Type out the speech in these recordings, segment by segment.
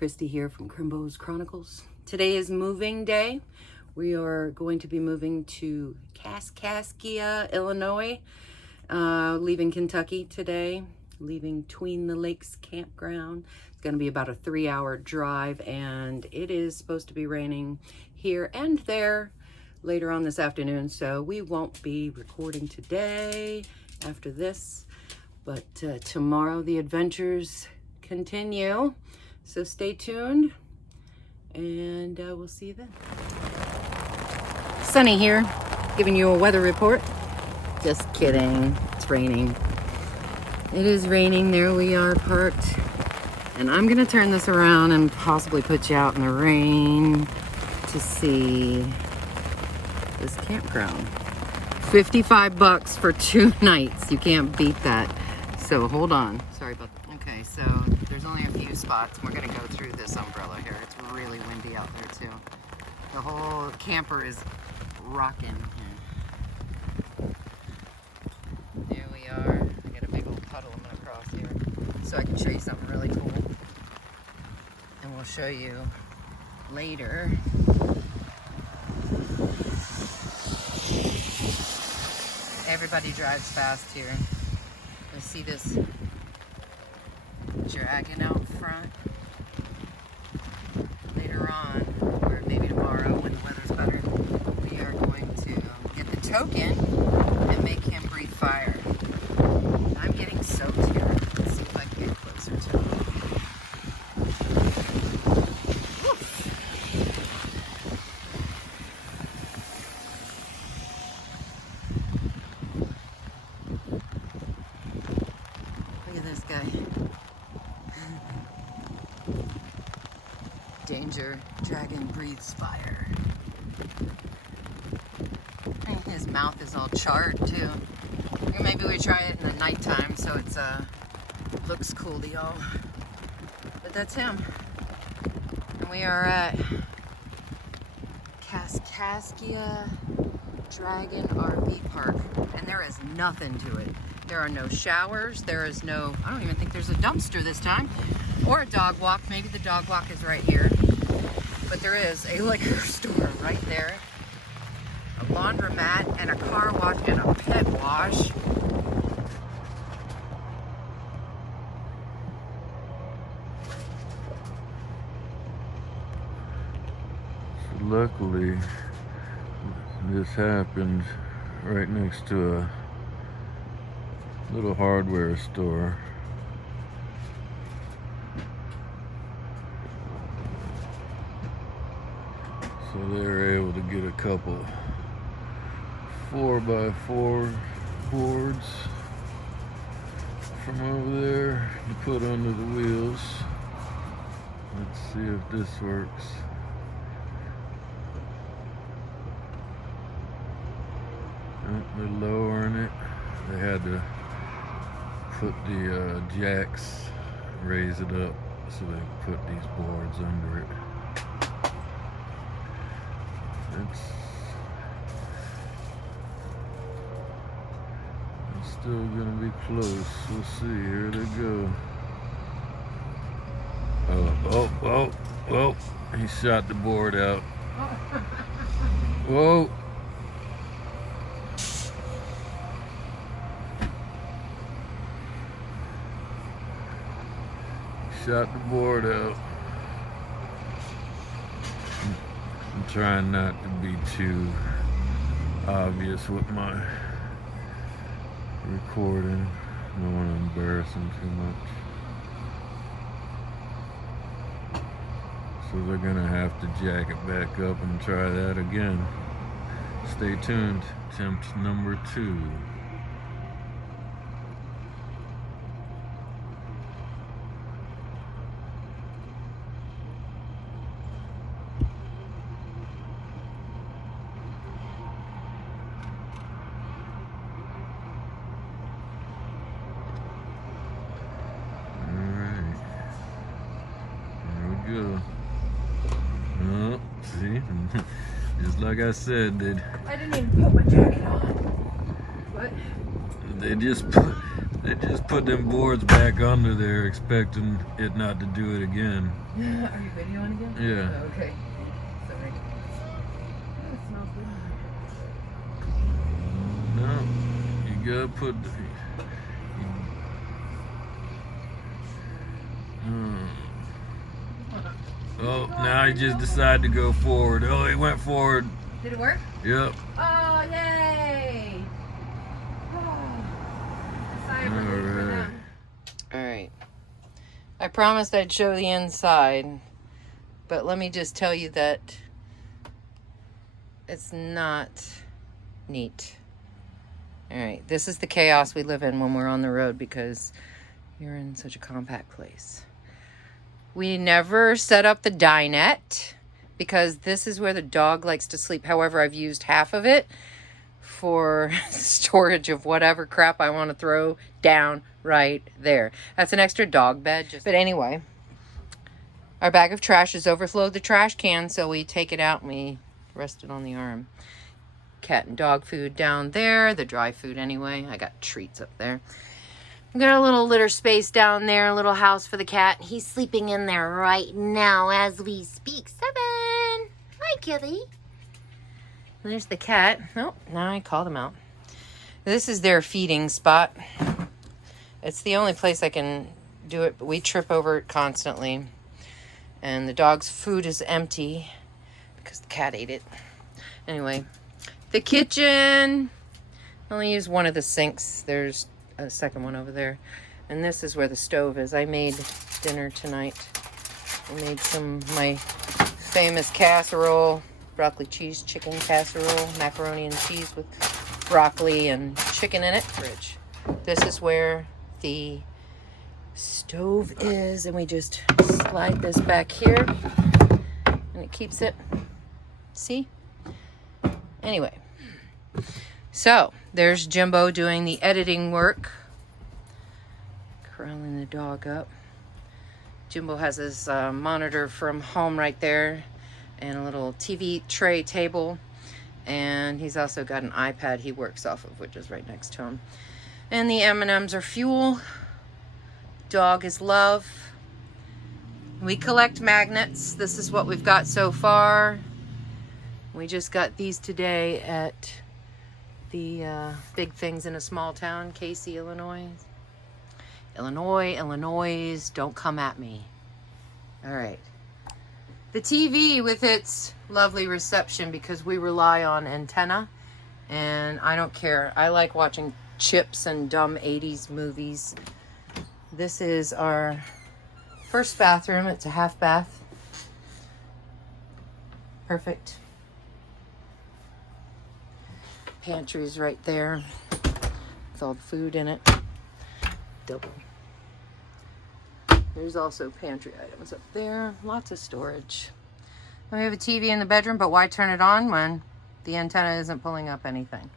Christie here from Crimbo's Chronicles. Today is moving day. We are going to be moving to Kaskaskia, Illinois, leaving Kentucky today, leaving Tween the Lakes Campground. It's going to be about a 3-hour drive, and it is supposed to be raining here and there later on this afternoon, so we won't be recording today after this, but tomorrow the adventures continue. So stay tuned, and we'll see you then. Sunny here, giving you a weather report. Just kidding, it's raining. It is raining, there we are parked. And I'm gonna turn this around and possibly put you out in the rain to see this campground. $55 for 2 nights, you can't beat that. So hold on, sorry about that. Okay, so there's only a few spots. We're gonna go through this umbrella here. It's really windy out there too. The whole camper is rocking here. There we are. I got a big old puddle I'm gonna cross here. So I can show you something really cool. And we'll show you later. Everybody drives fast here. You see this dragon out front. Later on, or maybe tomorrow when the weather's better, we are going to get the token and make him breathe fire. I'm getting soaked here. Let's see if I can get closer to him. Look at this guy. Danger, dragon breathes fire. And his mouth is all charred too. Maybe we try it in the nighttime so it's looks cool to y'all. But that's him. And we are at Kaskaskia Dragon RV Park, and there is nothing to it. There are no showers, there is no, I don't even think there's a dumpster this time, or a dog walk. Maybe the dog walk is right here. But there is a liquor store right there, a laundromat, and a car wash, and a pet wash. So luckily, this happened right next to a little hardware store. So they were able to get a couple 4x4 boards from over there to put under the wheels. Let's see if this works. They're lowering it. They had to put the jacks, raise it up so they could put these boards under it. It's still gonna be close. We'll see. Here they go. Oh! He shot the board out. Whoa! Shot the board out. I'm trying not to be too obvious with my recording. I don't want to embarrass him too much. So they're gonna have to jack it back up and try that again. Stay tuned. Attempt number 2. Go. Oh, see? Just like I said, I didn't even put my jacket on. What? They just put them boards back under there, expecting it not to do it again. Are you videoing again? Yeah. Oh, okay. Sorry. Oh, it smells good. No, you gotta put. Oh, now he just decided to go forward. Oh, he went forward. Did it work? Yep. Oh, yay! Oh. Sigh of relief for them. All right. I promised I'd show the inside, but let me just tell you that it's not neat. All right, this is the chaos we live in when we're on the road because you're in such a compact place. We never set up the dinette because this is where the dog likes to sleep. However, I've used half of it for storage of whatever crap I want to throw down right there. That's an extra dog bed. But anyway, our bag of trash has overflowed the trash can, so we take it out and we rest it on the arm. Cat and dog food down there, the dry food anyway. I got treats up there. We got a little litter space down there, a little house for the cat. He's sleeping in there right now as we speak. 7. Hi, Kitty. There's the cat. Oh, now I called him out. This is their feeding spot. It's the only place I can do it, but we trip over it constantly. And the dog's food is empty because the cat ate it. Anyway, the kitchen. I only use one of the sinks. There's a second one over there. And this is where the stove is. I made dinner tonight. I made my famous casserole, broccoli cheese chicken casserole, macaroni and cheese with broccoli and chicken in it. Fridge. This is where the stove is, and we just slide this back here and it keeps it. See? Anyway, so there's Jimbo doing the editing work, curling the dog up. Jimbo has his monitor from home right there and a little TV tray table, and he's also got an iPad he works off of, which is right next to him. And the M&Ms are fuel. Dog is love. We collect magnets. This is what we've got so far. We just got these today at the Big Things in a Small Town, Casey, Illinois. Illinois, don't come at me. All right. The TV with its lovely reception, because we rely on antenna, and I don't care. I like watching chips and dumb 80s movies. This is our first bathroom. It's a half bath. Perfect. Pantry's right there with all the food in it. Double. There's also pantry items up there. Lots of storage. We have a TV in the bedroom, but why turn it on when the antenna isn't pulling up anything?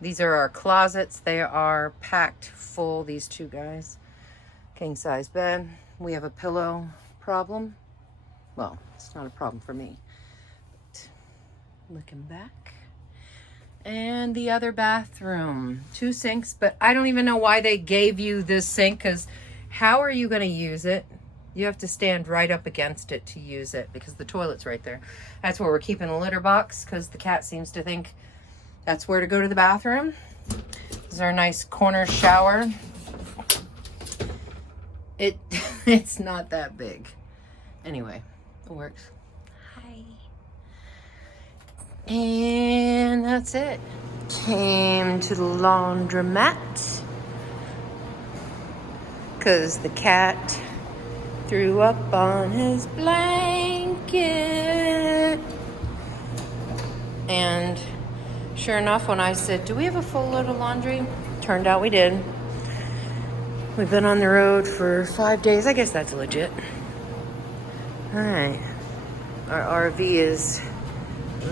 These are our closets. They are packed full, these two guys. King size bed. We have a pillow problem. Well, it's not a problem for me. But looking back. And the other bathroom. 2 sinks, but I don't even know why they gave you this sink, because how are you going to use it? You have to stand right up against it to use it because the toilet's right there. That's where we're keeping the litter box because the cat seems to think that's where to go to the bathroom. This is our nice corner shower. It's not that big. Anyway, it works. Hi. And that's it. Came to the laundromat because the cat threw up on his blanket. And sure enough, when I said, do we have a full load of laundry? Turned out we did. We've been on the road for 5 days. I guess that's legit. All right. Our RV is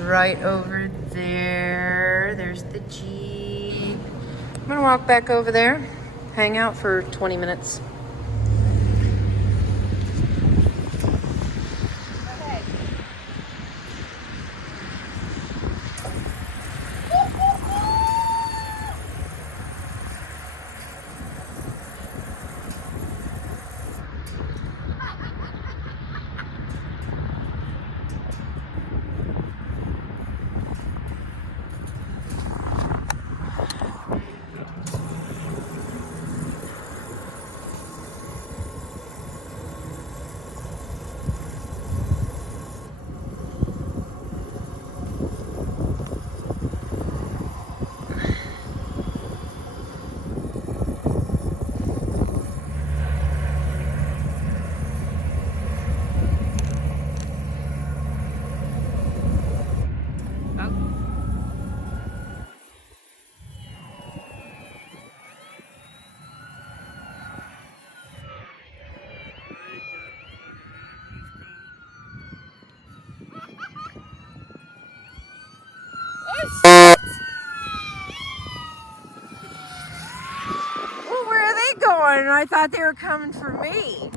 right over there. There's the Jeep. I'm gonna walk back over there, hang out for 20 minutes. going, and I thought they were coming for me.